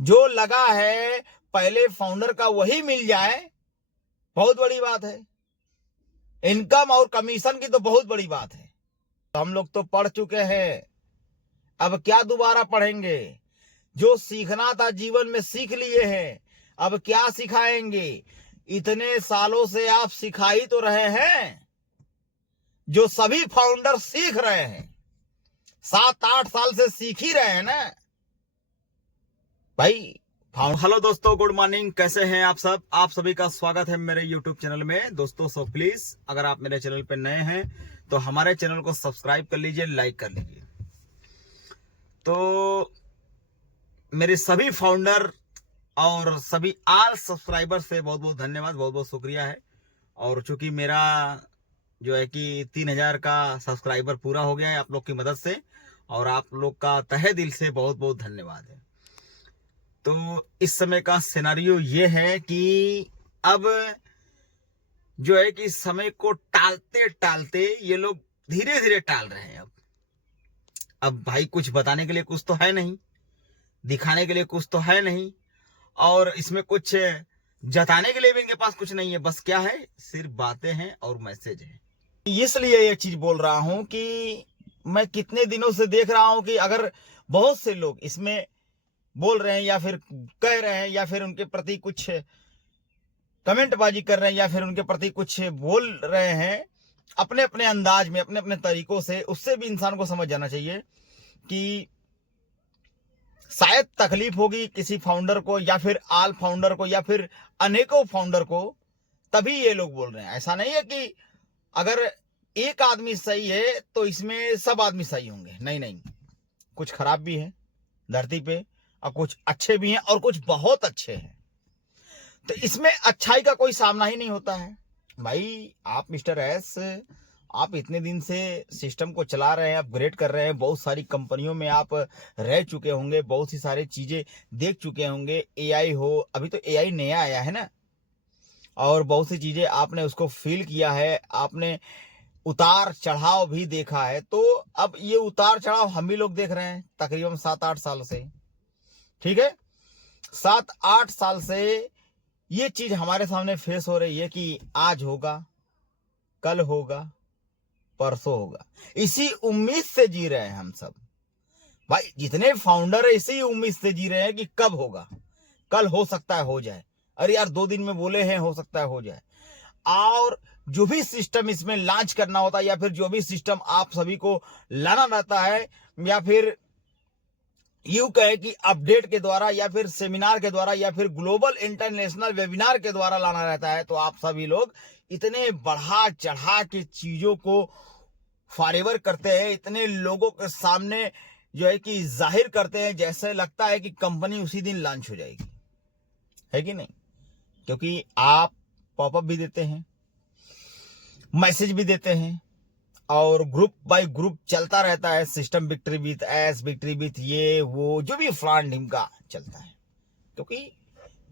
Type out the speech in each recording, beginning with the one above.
जो लगा है पहले फाउंडर का वही मिल जाए, बहुत बड़ी बात है। इनकम और कमीशन की तो बहुत बड़ी बात है। तो हम लोग तो पढ़ चुके हैं, अब क्या दोबारा पढ़ेंगे? जो सीखना था जीवन में सीख लिए हैं, अब क्या सिखाएंगे? इतने सालों से आप सिखा ही तो रहे हैं, जो सभी फाउंडर सीख रहे हैं। 7-8 साल से सीख ही रहे हैं ना भाई। हेलो दोस्तों, गुड मॉर्निंग। कैसे हैं आप सब? आप सभी का स्वागत है मेरे यूट्यूब चैनल में। दोस्तों सो प्लीज अगर आप मेरे चैनल पे नए हैं तो हमारे चैनल को सब्सक्राइब कर लीजिए, लाइक कर लीजिए। तो मेरे सभी फाउंडर और सभी आल सब्सक्राइबर से बहुत बहुत धन्यवाद, बहुत बहुत शुक्रिया है। और चूंकि मेरा जो है कि 3000 का सब्सक्राइबर पूरा हो गया है आप लोग की मदद से, और आप लोग का तहे दिल से बहुत बहुत धन्यवाद है। तो इस समय का सिनेरियो ये है कि अब जो है कि समय को टालते टालते ये लोग धीरे धीरे टाल रहे हैं। अब भाई कुछ बताने के लिए कुछ तो है नहीं, दिखाने के लिए कुछ तो है नहीं, और इसमें कुछ जताने के लिए भी इनके पास कुछ नहीं है। बस क्या है, सिर्फ बातें हैं और मैसेज है। इसलिए ये चीज बोल रहा हूं कि मैं कितने दिनों से देख रहा हूं कि अगर बहुत से लोग इसमें बोल रहे हैं या फिर कह रहे हैं या फिर उनके प्रति कुछ कमेंटबाजी कर रहे हैं या फिर उनके प्रति कुछ बोल रहे हैं अपने अपने अंदाज में, अपने अपने तरीकों से, उससे भी इंसान को समझ जाना चाहिए कि शायद तकलीफ होगी किसी फाउंडर को या फिर आल फाउंडर को या फिर अनेकों फाउंडर को, तभी ये लोग बोल रहे हैं। ऐसा नहीं है कि अगर एक आदमी सही है तो इसमें सब आदमी सही होंगे। नहीं नहीं, कुछ खराब भी है धरती पे और कुछ अच्छे भी हैं और कुछ बहुत अच्छे हैं। तो इसमें अच्छाई का कोई सामना ही नहीं होता है भाई। आप मिस्टर एस, आप इतने दिन से सिस्टम को चला रहे हैं, अपग्रेड कर रहे हैं, बहुत सारी कंपनियों में आप रह चुके होंगे, बहुत सी सारी चीजें देख चुके होंगे। एआई हो, अभी तो एआई नया आया है ना, और बहुत सी चीजें आपने उसको फील किया है, आपने उतार चढ़ाव भी देखा है। तो अब ये उतार चढ़ाव हम भी लोग देख रहे हैं तकरीबन 7-8 साल से। ठीक है, 7-8 साल से ये चीज हमारे सामने फेस हो रही है कि आज होगा, कल होगा, परसों होगा। इसी उम्मीद से जी रहे हैं हम सब भाई। जितने फाउंडर है इसी उम्मीद से जी रहे हैं कि कब होगा, कल हो सकता है हो जाए। अरे यार 2 दिन में बोले हैं, हो सकता है हो जाए। और जो भी सिस्टम इसमें लॉन्च करना होता है या फिर जो भी सिस्टम आप सभी को लाना रहता है, या फिर यूं कहे कि अपडेट के द्वारा या फिर सेमिनार के द्वारा या फिर ग्लोबल इंटरनेशनल वेबिनार के द्वारा लाना रहता है, तो आप सभी लोग इतने बढ़ा चढ़ा के चीजों को फॉरएवर करते हैं, इतने लोगों के सामने जो है कि जाहिर करते हैं जैसे लगता है कि कंपनी उसी दिन लॉन्च हो जाएगी। है कि नहीं? क्योंकि आप पॉपअप भी देते हैं, मैसेज भी देते हैं, और ग्रुप बाय ग्रुप चलता रहता है system. Victory with S, victory with ये वो जो भी फ्लान ढिमका चलता है। क्योंकि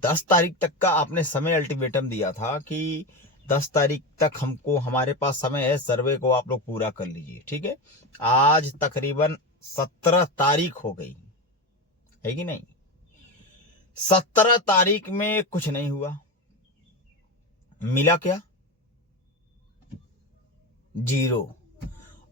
10 तारीख तक का आपने समय अल्टीमेटम दिया था कि 10 तारीख तक हमको, हमारे पास समय है, सर्वे को आप लोग पूरा कर लीजिए। ठीक है, आज तकरीबन 17 तारीख हो गई है कि नहीं? 17 तारीख में कुछ नहीं हुआ। मिला क्या? 0।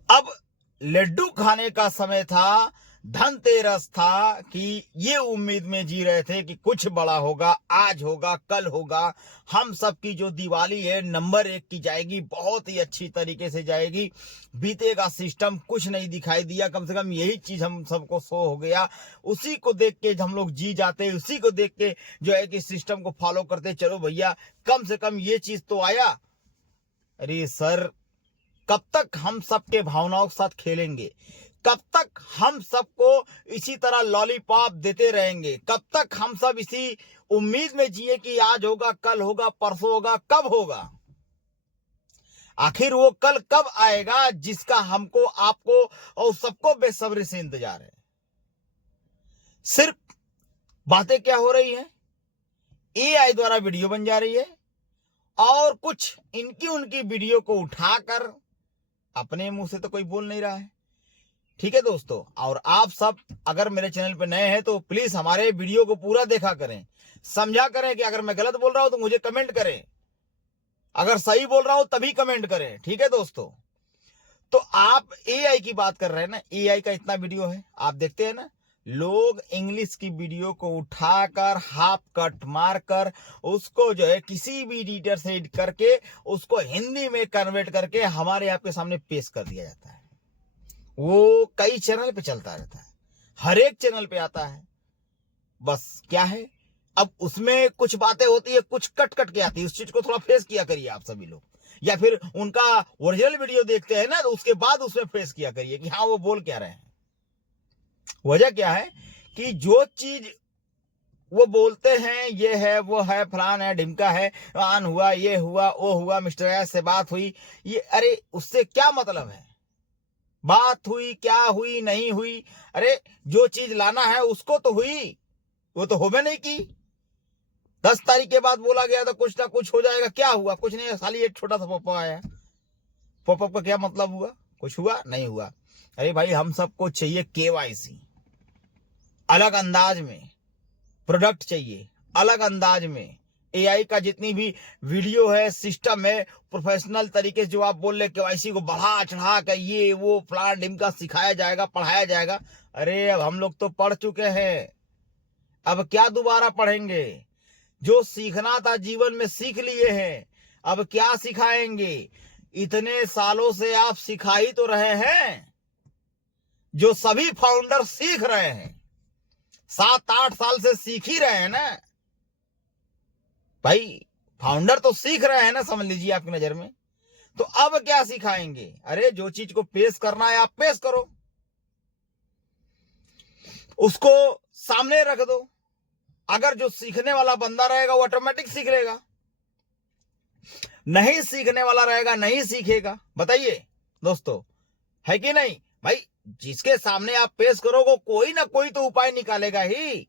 अब लड्डू खाने का समय था, धनतेरस था, कि ये उम्मीद में जी रहे थे कि कुछ बड़ा होगा, आज होगा, कल होगा। हम सबकी जो दिवाली है नंबर 1 की जाएगी, बहुत ही अच्छी तरीके से जाएगी। बीतेगा सिस्टम, कुछ नहीं दिखाई दिया। कम से कम यही चीज हम सबको शो हो गया। उसी को देख के हम लोग जी जाते, उसी को देख के जो है कि सिस्टम को फॉलो करते। चलो भैया, कम से कम ये चीज तो आया। अरे सर, कब तक हम सबके भावनाओं के साथ खेलेंगे? कब तक हम सबको इसी तरह लॉलीपॉप देते रहेंगे? कब तक हम सब इसी उम्मीद में जिए कि आज होगा, कल होगा, परसों होगा? कब होगा? आखिर वो कल कब आएगा जिसका हमको, आपको और सबको बेसब्री से इंतजार है? सिर्फ बातें क्या हो रही है, एआई द्वारा वीडियो बन जा रही है, और कुछ इनकी उनकी वीडियो को उठाकर अपने मुंह से तो कोई बोल नहीं रहा है, ठीक है दोस्तों। और आप सब अगर मेरे चैनल पे नए हैं तो प्लीज हमारे वीडियो को पूरा देखा करें, समझा करें कि अगर मैं गलत बोल रहा हूं तो मुझे कमेंट करें, अगर सही बोल रहा हूं तभी कमेंट करें। ठीक है दोस्तों। तो आप एआई की बात कर रहे हैं ना, एआई का इतना वीडियो है आप देखते हैं ना, लोग इंग्लिश की वीडियो को उठाकर हाफ कट मारकर उसको जो है किसी भी एडिटर से एडिट करके उसको हिंदी में कन्वर्ट करके हमारे आपके सामने पेश कर दिया जाता है। वो कई चैनल पे चलता रहता है, हर एक चैनल पे आता है। बस क्या है, अब उसमें कुछ बातें होती है, कुछ कट कट के आती है, उस चीज को थोड़ा फेस किया करिए आप सभी लोग, या फिर उनका ओरिजिनल वीडियो देखते हैं ना तो उसके बाद उसमें फेस किया करिए कि हाँ वो बोल क्या रहे हैं। वजह क्या है कि जो चीज वो बोलते हैं ये है वो है फलान है ढिमका है, आन हुआ ये हुआ वो हुआ, मिस्टर एस से बात हुई, ये अरे उससे क्या मतलब है, बात हुई क्या हुई नहीं हुई, अरे जो चीज लाना है उसको तो हुई, वो तो होवे नहीं की। 10 तारीख के बाद बोला गया तो कुछ ना कुछ हो जाएगा, क्या हुआ, कुछ नहीं, खाली एक छोटा सा पॉपअप आया। पॉपअप का क्या मतलब हुआ, कुछ हुआ नहीं हुआ। अरे भाई हम सबको चाहिए केवाईसी, अलग अंदाज में प्रोडक्ट चाहिए, अलग अंदाज में। एआई का जितनी भी वीडियो है सिस्टम है प्रोफेशनल तरीके से जो आप बोल रहे केवाईसी को बढ़ा चढ़ा कर ये वो फलान ढिमका सिखाया जाएगा पढ़ाया जाएगा। अरे अब हम लोग तो पढ़ चुके हैं, अब क्या दोबारा पढ़ेंगे, जो सीखना था जीवन में सीख लिए हैं, अब क्या सिखाएंगे। इतने सालों से आप सिखा ही तो रहे हैं, जो सभी फाउंडर सीख रहे हैं, 7-8 साल से सीख ही रहे हैं ना भाई, फाउंडर तो सीख रहे हैं ना, समझ लीजिए आपकी नजर में। तो अब क्या सिखाएंगे, अरे जो चीज को पेश करना है आप पेश करो, उसको सामने रख दो। अगर जो सीखने वाला बंदा रहेगा वो ऑटोमेटिक सीख लेगा, नहीं सीखने वाला रहेगा नहीं सीखेगा। बताइए दोस्तों, है कि नहीं भाई, जिसके सामने आप पेश करोगे कोई ना कोई तो उपाय निकालेगा ही,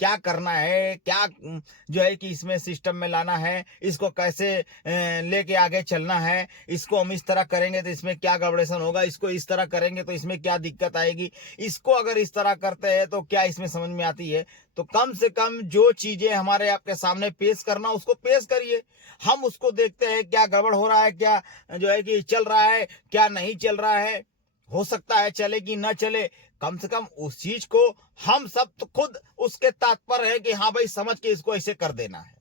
क्या करना है, क्या जो है कि इसमें सिस्टम में लाना है, इसको कैसे लेके आगे चलना है, इसको हम इस तरह करेंगे तो इसमें क्या गड़बड़ेशन होगा, इसको इस तरह करेंगे तो इसमें क्या दिक्कत आएगी, इसको अगर इस तरह करते हैं तो क्या इसमें समझ में आती है। तो कम से कम जो चीजें हमारे आपके सामने पेश करना उसको पेश करिए, हम उसको देखते हैं क्या गड़बड़ हो रहा है, क्या जो है कि चल रहा है, क्या नहीं चल रहा है, हो सकता है चले कि न चले, कम से कम उस चीज को हम सब तो खुद उसके तात्पर्य है कि हाँ भाई समझ के इसको ऐसे कर देना है।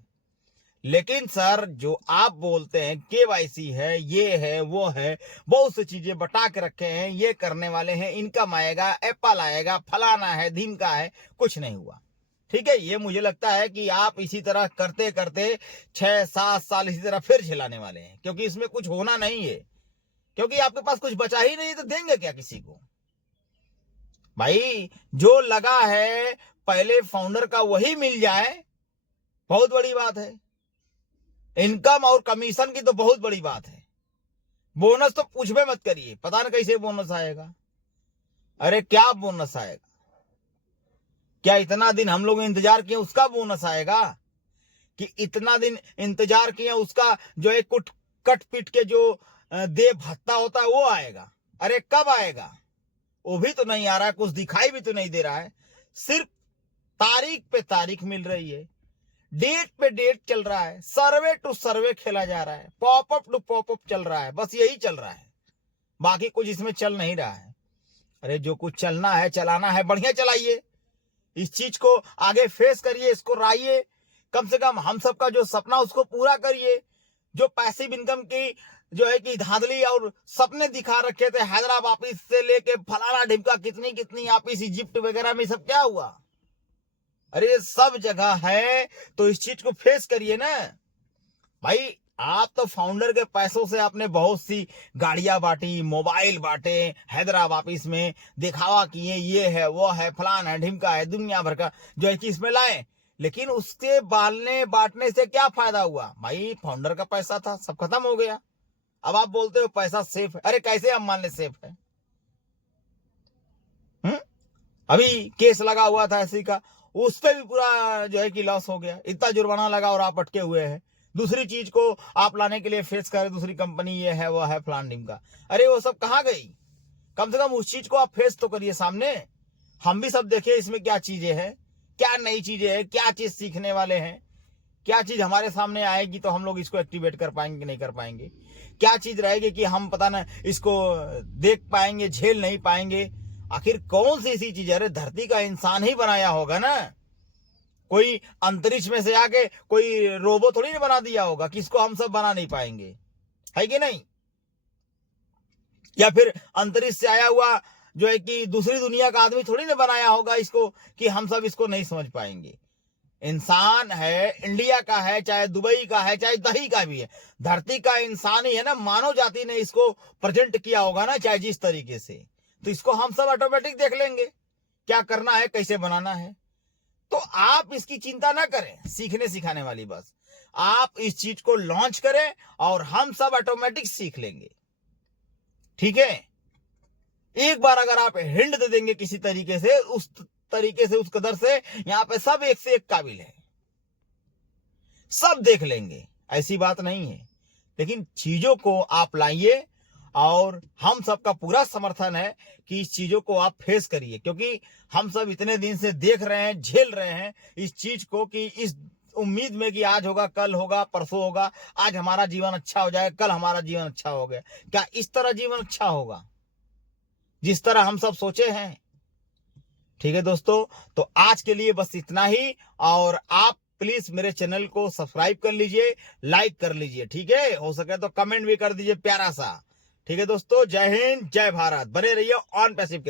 लेकिन सर जो आप बोलते हैं केवाईसी है ये है वो है, बहुत सी चीजें बता के रखे हैं, ये करने वाले हैं, इनकम आएगा, एप्पल आएगा, फलाना है धीमका है, कुछ नहीं हुआ। ठीक है, ये मुझे लगता है कि आप इसी तरह करते करते 6-7 साल इसी तरह फिर झेलाने वाले हैं, क्योंकि इसमें कुछ होना नहीं है, क्योंकि आपके पास कुछ बचा ही नहीं तो देंगे क्या किसी को। भाई जो लगा है पहले फाउंडर का वही मिल जाए, बहुत बड़ी बात है। इनकम और कमीशन की तो बहुत बड़ी बात है, बोनस तो पूछ भी मत करिए, पता ना कैसे बोनस आएगा। अरे क्या बोनस आएगा, क्या इतना दिन हम लोग इंतजार किए उसका बोनस आएगा, कि इतना दिन इंतजार किए उसका जो है कुट कट पीट के जो दे भत्ता होता है वो आएगा। अरे कब आएगा, वो भी तो नहीं आ रहा है, कुछ दिखाई भी तो नहीं दे रहा है, सिर्फ तारीख पे तारीख मिल रही है, डेट पे डेट चल रहा है, सर्वे टू सर्वे खेला जा रहा है, पॉपअप टू पॉपअप चल रहा है, बस यही चल रहा है, बाकी कुछ इसमें चल नहीं रहा है। अरे जो कुछ चलना है चलाना है बढ़िया चलाइए, इस चीज को आगे फेस करिए, इसको लाइए, कम से कम हम सबका जो सपना उसको पूरा करिए। जो पैसिव इनकम की जो है कि धांधली और सपने दिखा रखे थे, हैदराबाद ऑफिस से लेके फलाना ढिमका कितनी कितनी ऑफिस इजिप्ट वगैरह में, सब क्या हुआ। अरे सब जगह है तो इस चीज को फेस करिए ना भाई। आप तो फाउंडर के पैसों से आपने बहुत सी गाड़ियां बांटी, मोबाइल बांटे, हैदराबाद ऑफिस में दिखावा किए, ये है वो है फलान है ढिमका है, दुनिया भर का जो है कि इसमें लाए, लेकिन उसके बालने बांटने से क्या फायदा हुआ भाई, फाउंडर का पैसा था सब खत्म हो गया। अब आप बोलते हो पैसा सेफ है, अरे कैसे हम मान ले सेफ है। अभी केस लगा हुआ था ऐसी का, उस पर भी पूरा जो है कि लॉस हो गया, इतना जुर्माना लगा और आप अटके हुए हैं। दूसरी चीज को आप लाने के लिए फेस करें, दूसरी कंपनी ये है वो है फलान ढिमका, अरे वो सब कहाँ गई। कम से कम उस चीज को आप फेस तो करिए सामने, हम भी सब देखें इसमें क्या चीजें हैं, क्या नई चीजें हैं, क्या चीज सीखने वाले हैं, क्या चीज हमारे सामने आएगी तो हम लोग इसको एक्टिवेट कर पाएंगे कि नहीं कर पाएंगे, क्या चीज रहेगी कि हम पता ना इसको देख पाएंगे, झेल नहीं पाएंगे। आखिर कौन सी ऐसी चीज है? अरे धरती का इंसान ही बनाया होगा ना, कोई अंतरिक्ष में से आके कोई रोबो थोड़ी ना बना दिया होगा कि इसको हम सब बना नहीं पाएंगे, है कि नहीं? या फिर अंतरिक्ष से आया हुआ जो है कि दूसरी दुनिया का आदमी थोड़ी ना बनाया होगा इसको कि हम सब इसको नहीं समझ पाएंगे। इंसान है, इंडिया का है, चाहे दुबई का है, चाहे दही का भी है, धरती का इंसान ही है ना। मानव जाति ने इसको प्रेजेंट किया होगा ना, चाहे जिस तरीके से, तो इसको हम सब ऑटोमेटिक देख लेंगे क्या करना है, कैसे बनाना है। तो आप इसकी चिंता ना करें, सीखने सिखाने वाली, बस आप इस चीज को लॉन्च करें और हम सब ऑटोमेटिक सीख लेंगे। ठीक है, एक बार अगर आप हिंट दे देंगे किसी तरीके से, उस तरीके से, उस कदर से, यहां पे सब एक से एक काबिल है, सब देख लेंगे, ऐसी बात नहीं है। लेकिन चीजों को आप लाइए और हम सबका पूरा समर्थन है कि इस चीजों को आप फेस करिए, क्योंकि हम सब इतने दिन से देख रहे हैं, झेल रहे हैं इस चीज को, कि इस उम्मीद में कि आज होगा, कल होगा, परसों होगा, आज हमारा जीवन अच्छा हो जाएगा, कल हमारा जीवन अच्छा हो गया। क्या इस तरह जीवन अच्छा होगा जिस तरह हम सब सोचे हैं? ठीक है दोस्तों, तो आज के लिए बस इतना ही, और आप प्लीज मेरे चैनल को सब्सक्राइब कर लीजिए, लाइक कर लीजिए, ठीक है, हो सके तो कमेंट भी कर दीजिए प्यारा सा। ठीक है दोस्तों, जय हिंद, जय भारत, बने रहिए ऑन पैसिव के साथ।